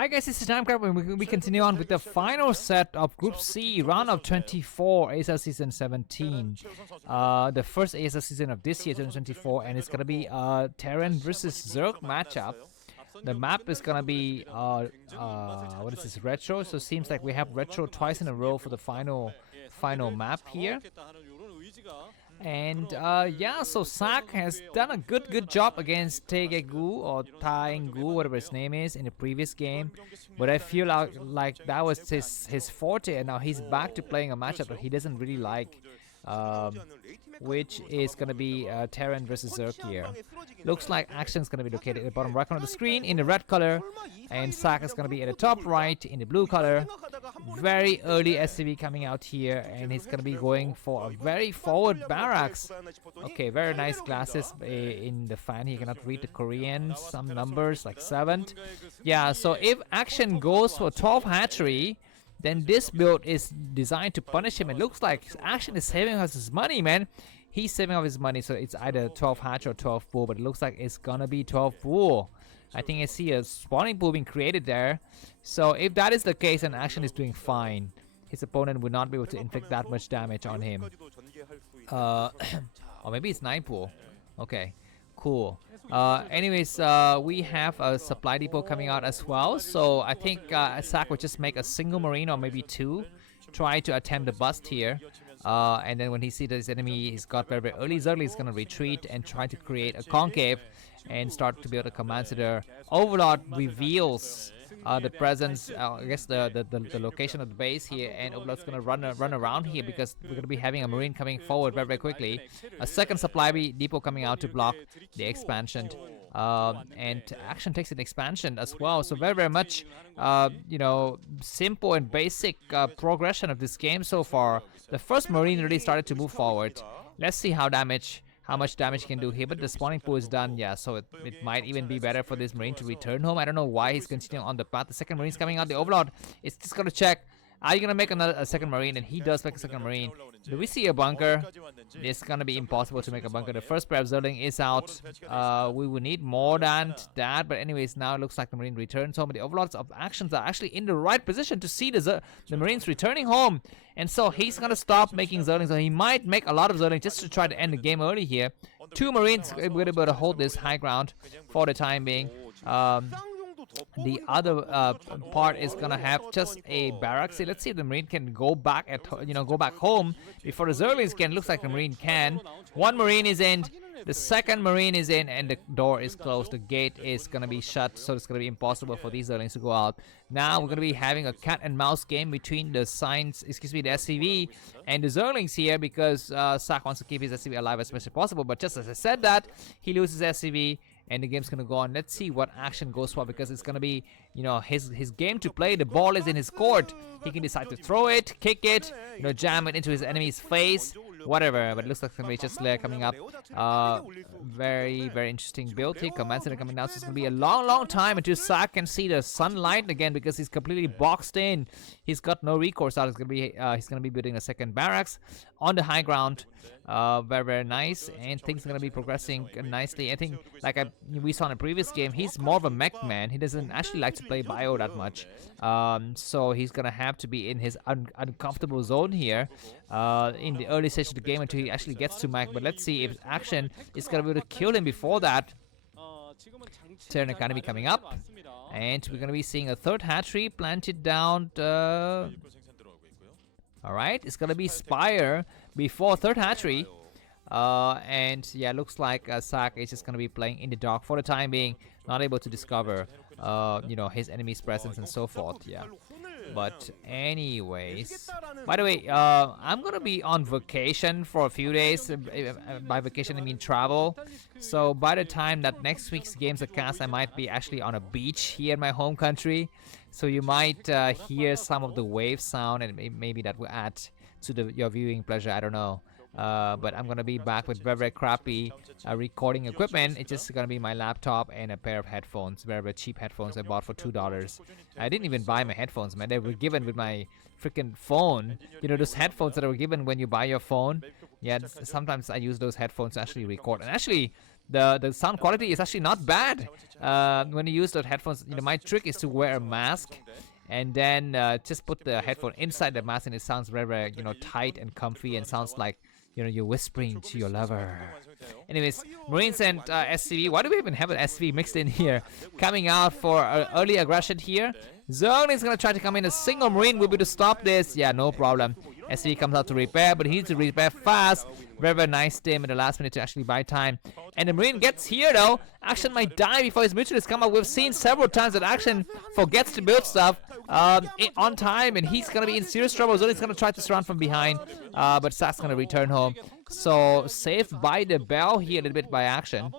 Hi guys, this is Starcraft and we continue on with the final set of Group C, round of 24, ASL Season 17. The first ASL season of this year, 2024, and it's gonna be Terran versus Zerg matchup. The map is gonna be what is this, retro? So it seems like we have retro twice in a row for the final map here. And yeah, so Ssak has done a good job against Taegegu or Taengu, whatever his name is, in the previous game. But I feel like that was his forte, and now he's back to playing a matchup that he doesn't really like. Which is going to be Terran versus Zerg here. Looks like action is going to be located at the bottom right corner of the screen in the red color, and Ssak is going to be at the top right in the blue color. Very early SCV coming out here, and he's going to be going for a very forward barracks. Okay, very nice glasses in the fan. He cannot read the Korean, some numbers like 7. Yeah, so if action goes for 12 hatchery, then this build is designed to punish him. It looks like Action is saving us his money, man. He's saving up his money, so it's either 12 hatch or 12 pool, but it looks like it's gonna be 12 pool. I think I see a spawning pool being created there. So if that is the case, then Action is doing fine. His opponent would not be able to inflict that much damage on him. Or maybe it's 9 pool. Okay, cool. Anyways, we have a supply depot coming out as well, so I think Ssak would just make a single marine or maybe 2, try to attempt the bust here, and then when he sees his enemy, he's got very early Zerg, he's gonna retreat and try to create a concave and start to build a command center. Overlord reveals the presence, I guess the location of the base here, and Overlord's gonna run around here because we're gonna be having a marine coming forward very quickly. A second supply depot coming out to block the expansion, and Action takes an expansion as well. So very much, you know, simple and basic progression of this game so far. The first marine really started to move forward. Let's see how much damage he can do here, but the spawning pool is done. Yeah, so it might even be better for this marine to return home. I don't know why he's continuing on the path. The second marine's coming out. The Overlord is just gonna check, are you gonna make a second marine? And he does make a second marine. Do we see a bunker? It's gonna be impossible to make a bunker. The first pair of Zerling is out. We will need more than that, but anyways, now it looks like the marine returns home. The Overlords of Actions are actually in the right position to see the marines returning home, and so he's gonna stop making Zerlings. So he might make a lot of Zerlings just to try to end the game early here. 2 marines will be able to hold this high ground for the time being. The other part is gonna have just a barracks. Let's see if the marine can go back go back home before the Zerlings can. Looks like the marine can. 1 marine is in, the second marine is in, and the door is closed. The gate is gonna be shut, so it's gonna be impossible for these Zerlings to go out. Now we're gonna be having a cat and mouse game between the the SCV and the Zerlings here, because Ssak wants to keep his SCV alive as much as possible. But just as I said that, he loses SCV. And the game's gonna go on. Let's see what Action goes for, because it's gonna be, you know, his game to play. The ball is in his court. He can decide to throw it, kick it, you know, jam it into his enemy's face, whatever. But it looks like somebody just Lair coming up. Very interesting build here. Command center coming down. So it's gonna be a long time until Ssak can see the sunlight again, because he's completely boxed in. He's got no recourse out. It's gonna be he's gonna be building a second barracks on the high ground. Very nice, and things are gonna be progressing nicely. I think, like we saw in the previous game, he's more of a mech man. He doesn't actually like to play bio that much, so he's gonna have to be in his uncomfortable zone here in the early stage of the game until he actually gets to mech. But let's see if Action is gonna be able to kill him before that. Turn Academy coming up, and we're gonna be seeing a third hatchery planted down. Alright, it's gonna be Spire before third hatchery. And yeah, looks like Ssak is just gonna be playing in the dark for the time being, not able to discover you know, his enemy's presence and so forth. Yeah, but anyways, by the way, I'm gonna be on vacation for a few days. By vacation I mean travel. So by the time that next week's games are cast, I might be actually on a beach here in my home country. So you might hear some of the wave sound, and maybe that will add to your viewing pleasure. I don't know. But I'm gonna be back with very crappy recording equipment. It's just gonna be my laptop and a pair of headphones, very cheap headphones I bought for $2. I didn't even buy my headphones, man. They were given with my freaking phone. You know, those headphones that were given when you buy your phone. Yeah, sometimes I use those headphones to actually record. And actually, the sound quality is actually not bad when you use the headphones. My trick is to wear a mask and then just put the headphone inside the mask, and it sounds very, very tight and comfy, and sounds like you're whispering to your lover. Anyways, Marines and SCV. Why do we even have an SCV mixed in here? Coming out for early aggression here. Zone is gonna try to come in. A single Marine will be to stop this. Yeah, no problem. SCV comes out to repair, but he needs to repair fast. Very, very nice stim in the last minute to actually buy time. And the Marine gets here though. Action might die before his mutualists come up. We've seen several times that Action forgets to build stuff on time, and he's gonna be in serious trouble. Zone gonna try to surround from behind, but Sak's gonna return home. So saved by the bell here a little bit by Action.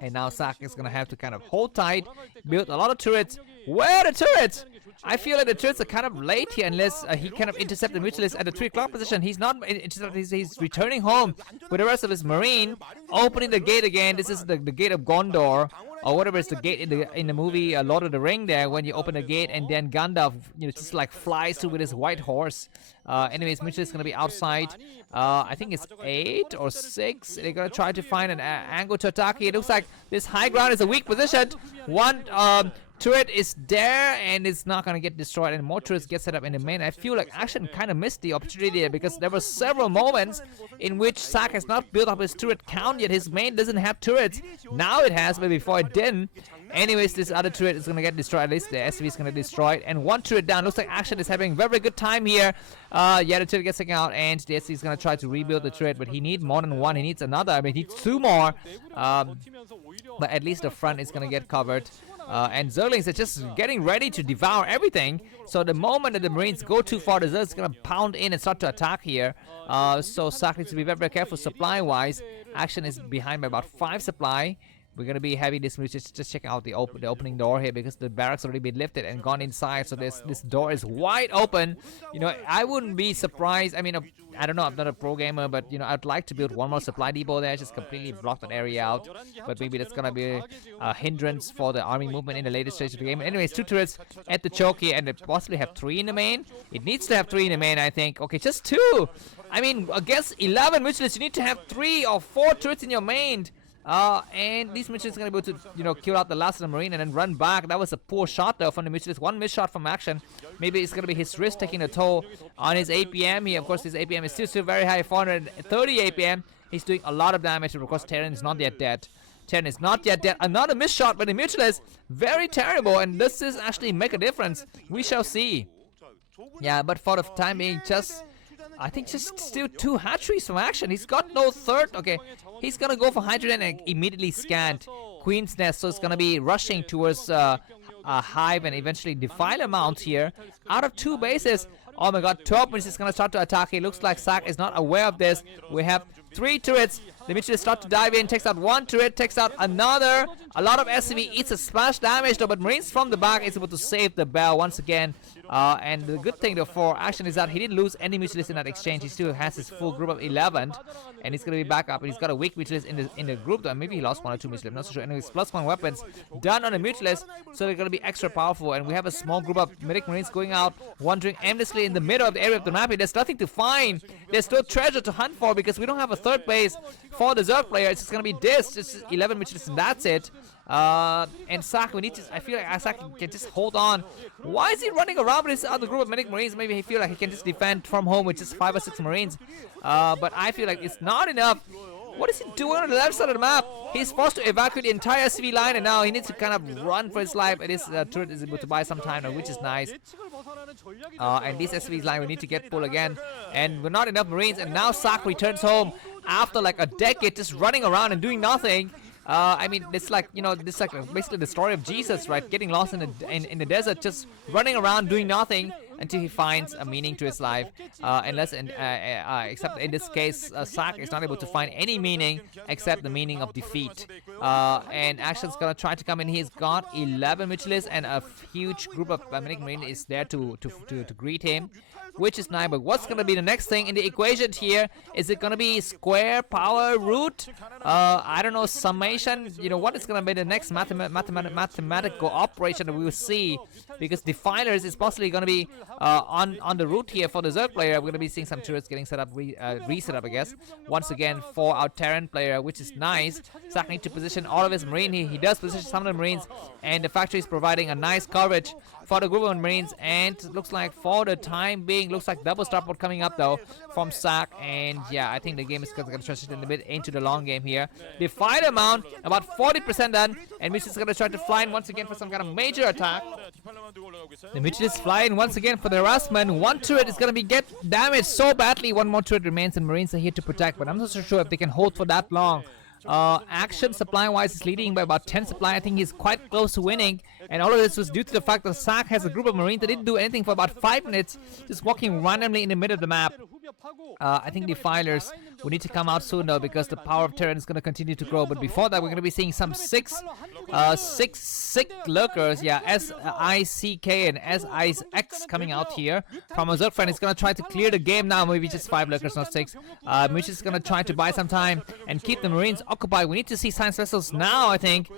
And now Ssak is gonna have to kind of hold tight, build a lot of turrets. Where are the turrets? I feel like the turrets are kind of late here, unless he kind of intercept the mutualist at the 3 o'clock position. He's not intercepted. He's returning home with the rest of his Marine, opening the gate again. This is the gate of Gondor, or whatever is the gate in the movie Lord of the Ring. There, when you open the gate and then Gandalf, just like flies through with his white horse. Anyways, mutualist is gonna be outside. I think it's 8 or 6. They're gonna try to find an angle to attack. It looks like this high ground is a weak position. One turret is there, and it's not gonna get destroyed, and more turrets get set up in the main. I feel like Action kind of missed the opportunity there, because there were several moments in which Ssak has not built up his turret count yet. His main doesn't have turrets. Now it has, but before it didn't. Anyways, this other turret is gonna get destroyed. At least the SCV is gonna destroy it, and one turret down. Looks like Action is having very, very good time here. Yeah, the turret gets taken out, and the SCV is gonna try to rebuild the turret, but he needs more than one. He needs another. I mean, he needs 2 more. But at least the front is gonna get covered. And Zerlings are just getting ready to devour everything. So the moment that the Marines go too far, the Zerlings is going to pound in and start to attack here. So Ssak needs to be very, very careful supply-wise. Action is behind by about 5 supply. We're going to be having this, just check out the opening door here, because the barracks already been lifted and gone inside. So this door is wide open. I wouldn't be surprised. I mean, I don't know, I'm not a pro gamer, but I'd like to build one more supply depot there, just completely block that area out. But maybe that's gonna be a hindrance for the army movement in the later stage of the game. Anyways, 2 turrets at the choke here, and they possibly have 3 in the main. It needs to have 3 in the main, I think. Okay, just 2. I mean, against 11 mutualists, you need to have 3 or 4 turrets in your main. And these mutualists are going to be able to, kill out the last of the Marine and then run back. That was a poor shot though from the mutualist. One miss shot from Action. Maybe it's going to be his wrist taking a toll on his APM here. Of course, his APM is still very high, 430 APM. He's doing a lot of damage, but of course, Terran is not yet dead. Terran is not yet dead. Another miss shot by the mutualist. Very terrible, and this is actually make a difference. We shall see. Yeah, but for the time being, I think just still 2 hatcheries from Action. He's got no third. Okay, he's gonna go for hydrogen and immediately scanned Queen's Nest. So it's gonna be rushing towards a Hive and eventually Defiler Mount here. Out of 2 bases. Oh my god, 12 minutes is gonna start to attack. It looks like Ssak is not aware of this. We have 3 turrets. The Mitchell start to dive in, takes out 1 turret, takes out another. A lot of SCV eats a splash damage though, but Marines from the back is able to save the bell once again. And the good thing though for Action is that he didn't lose any mutualists in that exchange. He still has his full group of 11, and he's gonna be back up. And he's got a weak mutualist in the group though. Maybe he lost 1 or 2 mutualists. I'm not so sure. Anyways, +1 weapons done on the mutualist, so they're gonna be extra powerful. And we have a small group of medic Marines going out, wandering aimlessly in the middle of the area of the map. There's nothing to find. There's no treasure to hunt for because we don't have a third base for the Zerg player. It's just gonna be this. Just 11 mutualists, and that's it. And Ssak, I feel like Ssak can just hold on. Why is he running around with his other group of medic Marines? Maybe he feel like he can just defend from home with just 5 or 6 Marines. But I feel like it's not enough. What is he doing on the left side of the map? He's forced to evacuate the entire CV line, and now he needs to kind of run for his life. And this turret is able to buy some time now, which is nice. And this SV's line, we need to get full again. And we're not enough Marines. And now Ssak returns home after like a decade just running around and doing nothing. I mean, it's like, this like basically the story of Jesus, right? Getting lost in the desert, just running around doing nothing until he finds a meaning to his life. Except in this case, Ssak is not able to find any meaning except the meaning of defeat. And Action's gonna try to come in. He's got 11 mutualists, and a huge group of medic Marine is there to greet him. which is nice. But what's gonna be the next thing in the equation here? Is it gonna be square, power, root? I don't know, summation. You know, what is gonna be the next mathematical operation that we will see? Because defilers is possibly gonna be on the route here for the Zerg player. We're gonna be seeing some turrets getting set up, reset up, I guess. Once again for our Terran player, which is nice. Ssak needs to position all of his marine. He does position some of the marines, and the factory is providing a nice coverage for the group of marines. And looks like for the time being, looks like double starport coming up though from Ssak. And yeah, I think the game is going to transition a bit into the long game here. Defiler mount about 40% done, and Mitch is going to try to fly in once again for some kind of major attack. The Mitch is flying once again for the harassment. One turret is going to be get damaged so badly. One more turret remains, and marines are here to protect, but I'm not so sure if they can hold for that long. Action supply wise is leading by about 10 supply. I think he's quite close to winning, and all of this was due to the fact that Ssak has a group of marines that didn't do anything for about 5 minutes, just walking randomly in the middle of the map. I think defilers will need to come out soon though, because the power of Terran is going to continue to grow. But before that, we're going to be seeing some six lurkers, yeah, S-I-C-K and S-I-X coming out here from a Zerg friend. He's going to try to clear the game now, maybe just 5 lurkers, not 6. Mitch is going to try to buy some time and keep the marines occupied. We need to see science vessels now, I think.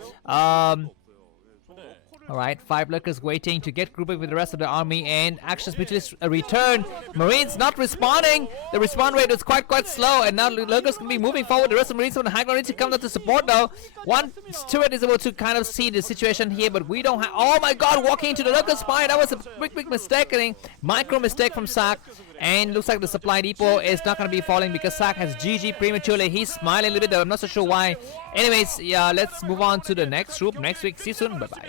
Alright, 5 lurkers waiting to get grouping with the rest of the army, and actions mutualist return. Marines not responding. The respawn rate was quite slow, and now lurkers can be moving forward. The rest of the marines on the high ground need to come down to support though. One turret is able to kind of see the situation here, but we don't have. Oh my god, walking into the lurker spy. That was a big mistake, I think. Micro mistake from Ssak. And looks like the supply depot is not going to be falling because Ssak has GG prematurely. He's smiling a little bit though. I'm not so sure why. Anyways, yeah, let's move on to the next group next week. See you soon. Bye bye.